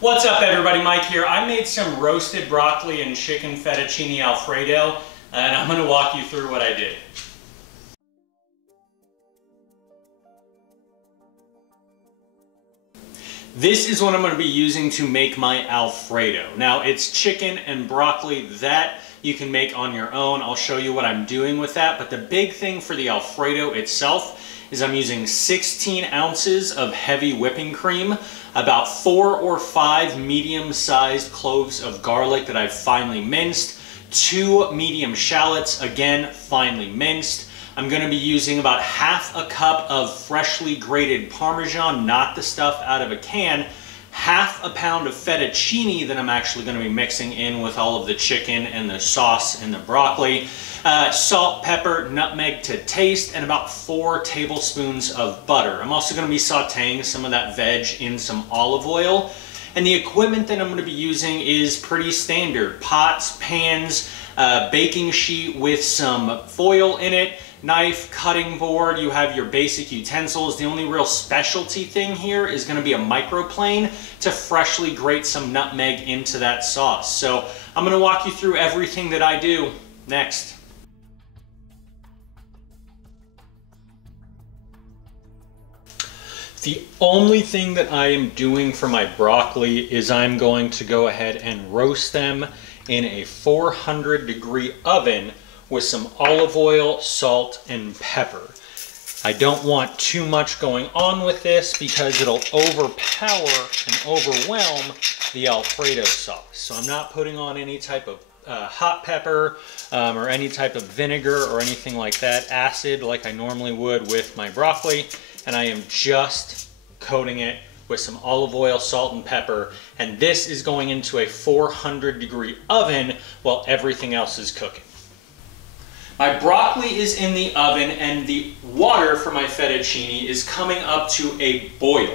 What's up everybody, Mike here. I made some roasted broccoli and chicken fettuccine Alfredo, and I'm going to walk you through what I did. This is what I'm going to be using to make my Alfredo. Now it's chicken and broccoli that you can make on your own. I'll show you what I'm doing with that, but the big thing for the Alfredo itself is I'm using 16 ounces of heavy whipping cream, about 4 or 5 medium-sized cloves of garlic that I've finely minced, 2 medium shallots, again finely minced. I'm going to be using about half a cup of freshly grated parmesan, not the stuff out of a can, half a pound of fettuccine that I'm actually going to be mixing in with all of the chicken and the sauce and the broccoli, salt, pepper, nutmeg to taste, and about 4 tablespoons of butter. I'm also going to be sauteing some of that veg in some olive oil. And the equipment that I'm going to be using is pretty standard. Pots, pans, baking sheet with some foil in it, knife, cutting board, you have your basic utensils. The only real specialty thing here is going to be a microplane to freshly grate some nutmeg into that sauce. So I'm going to walk you through everything that I do next. The only thing that I am doing for my broccoli is I'm going to go ahead and roast them in a 400-degree oven with some olive oil, salt, and pepper. I don't want too much going on with this because it'll overpower and overwhelm the Alfredo sauce. So I'm not putting on any type of hot pepper or any type of vinegar or anything like that, acid like I normally would with my broccoli. And I am just coating it with some olive oil, salt, and pepper. And this is going into a 400-degree oven while everything else is cooking. My broccoli is in the oven and the water for my fettuccine is coming up to a boil.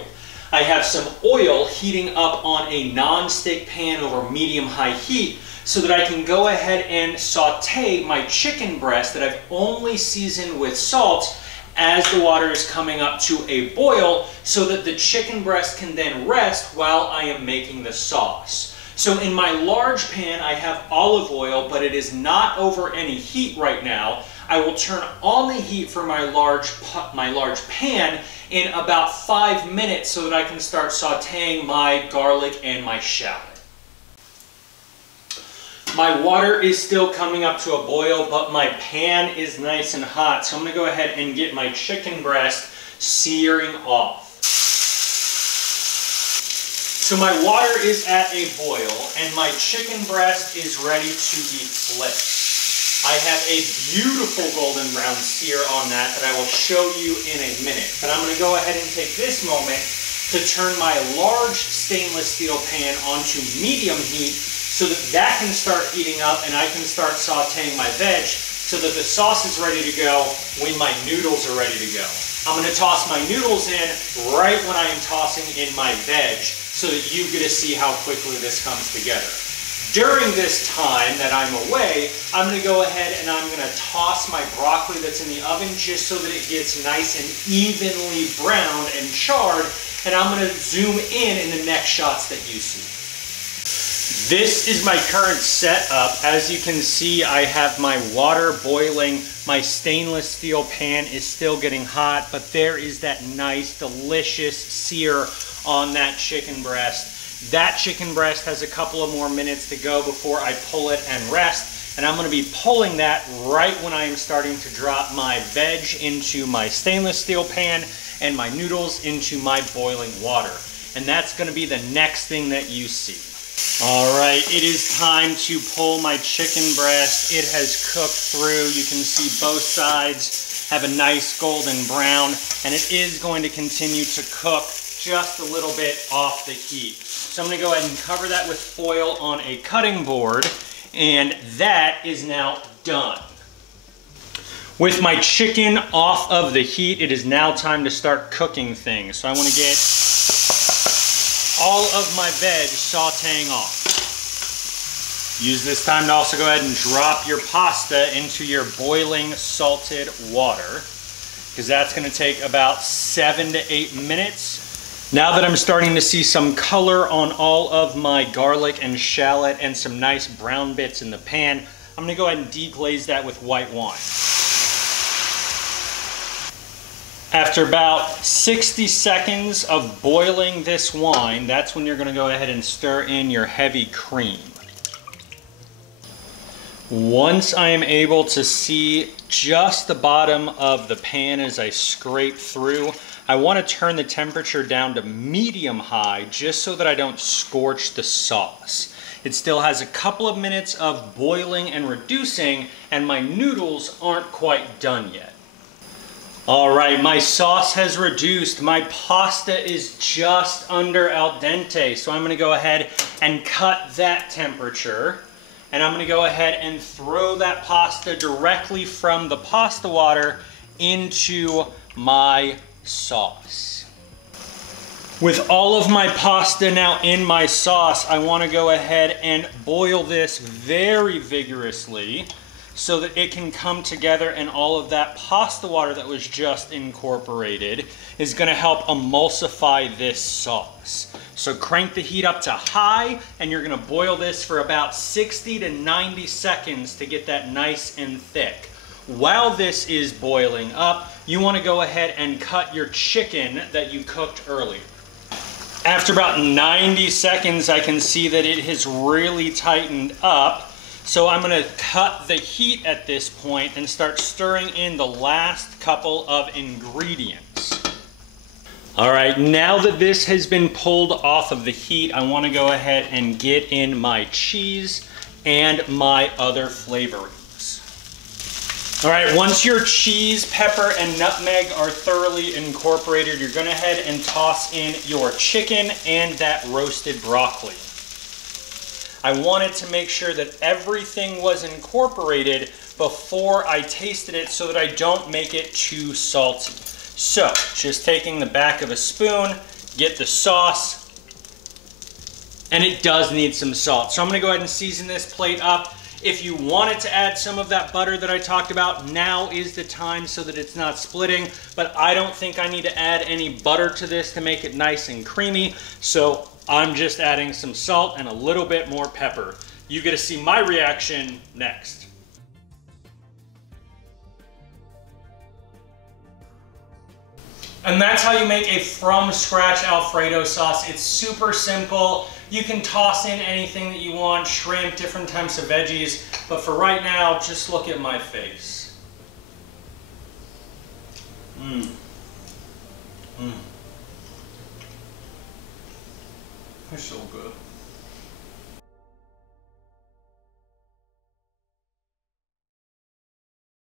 I have some oil heating up on a non-stick pan over medium-high heat so that I can go ahead and saute my chicken breast that I've only seasoned with salt as the water is coming up to a boil so that the chicken breast can then rest while I am making the sauce. So in my large pan, I have olive oil, but it is not over any heat right now. I will turn on the heat for my large pan in about 5 minutes so that I can start sauteing my garlic and my shallot. My water is still coming up to a boil, but my pan is nice and hot. So I'm going to go ahead and get my chicken breast searing off. So my water is at a boil and my chicken breast is ready to be flipped. I have a beautiful golden brown sear on that I will show you in a minute. But I'm going to go ahead and take this moment to turn my large stainless steel pan onto medium heat so that that can start heating up and I can start sauteing my veg so that the sauce is ready to go when my noodles are ready to go. I'm going to toss my noodles in right when I am tossing in my veg so that you get to see how quickly this comes together. During this time that I'm away, I'm going to go ahead and I'm going to toss my broccoli that's in the oven just so that it gets nice and evenly browned and charred, and I'm going to zoom in the next shots that you see. This is my current setup. As you can see, I have my water boiling. My stainless steel pan is still getting hot, but there is that nice, delicious sear on that chicken breast. That chicken breast has a couple of more minutes to go before I pull it and rest. And I'm going to be pulling that right when I am starting to drop my veg into my stainless steel pan and my noodles into my boiling water. And that's going to be the next thing that you see. All right, it is time to pull my chicken breast. It has cooked through. You can see both sides have a nice golden brown, and it is going to continue to cook just a little bit off the heat. So I'm going to go ahead and cover that with foil on a cutting board, and that is now done. With my chicken off of the heat, it is now time to start cooking things. So I want to get all of my veg sauteing off. Use this time to also go ahead and drop your pasta into your boiling salted water, because that's going to take about 7 to 8 minutes. Now that I'm starting to see some color on all of my garlic and shallot and some nice brown bits in the pan, I'm gonna go ahead and deglaze that with white wine. After about 60 seconds of boiling this wine, that's when you're gonna go ahead and stir in your heavy cream. Once I am able to see just the bottom of the pan as I scrape through, I want to turn the temperature down to medium high just so that I don't scorch the sauce. It still has a couple of minutes of boiling and reducing, and my noodles aren't quite done yet. All right, my sauce has reduced. My pasta is just under al dente, so I'm going to go ahead and cut that temperature. And I'm going to go ahead and throw that pasta directly from the pasta water into my sauce. With all of my pasta now in my sauce, I want to go ahead and boil this very vigorously so that it can come together, and all of that pasta water that was just incorporated is going to help emulsify this sauce. So crank the heat up to high, and you're going to boil this for about 60 to 90 seconds to get that nice and thick. While this is boiling up, you want to go ahead and cut your chicken that you cooked earlier. After about 90 seconds, I can see that it has really tightened up. So I'm going to cut the heat at this point and start stirring in the last couple of ingredients. All right, now that this has been pulled off of the heat, I want to go ahead and get in my cheese and my other flavorings. All right, once your cheese, pepper, and nutmeg are thoroughly incorporated, you're going to head and toss in your chicken and that roasted broccoli. I wanted to make sure that everything was incorporated before I tasted it so that I don't make it too salty. So, just taking the back of a spoon, get the sauce, and it does need some salt. So I'm gonna go ahead and season this plate up. If you wanted to add some of that butter that I talked about, now is the time so that it's not splitting, but I don't think I need to add any butter to this to make it nice and creamy, so I'm just adding some salt and a little bit more pepper. You get to see my reaction next. And that's how you make a from scratch Alfredo sauce. It's super simple. You can toss in anything that you want, shrimp, different types of veggies, but for right now, just look at my face. They're so good.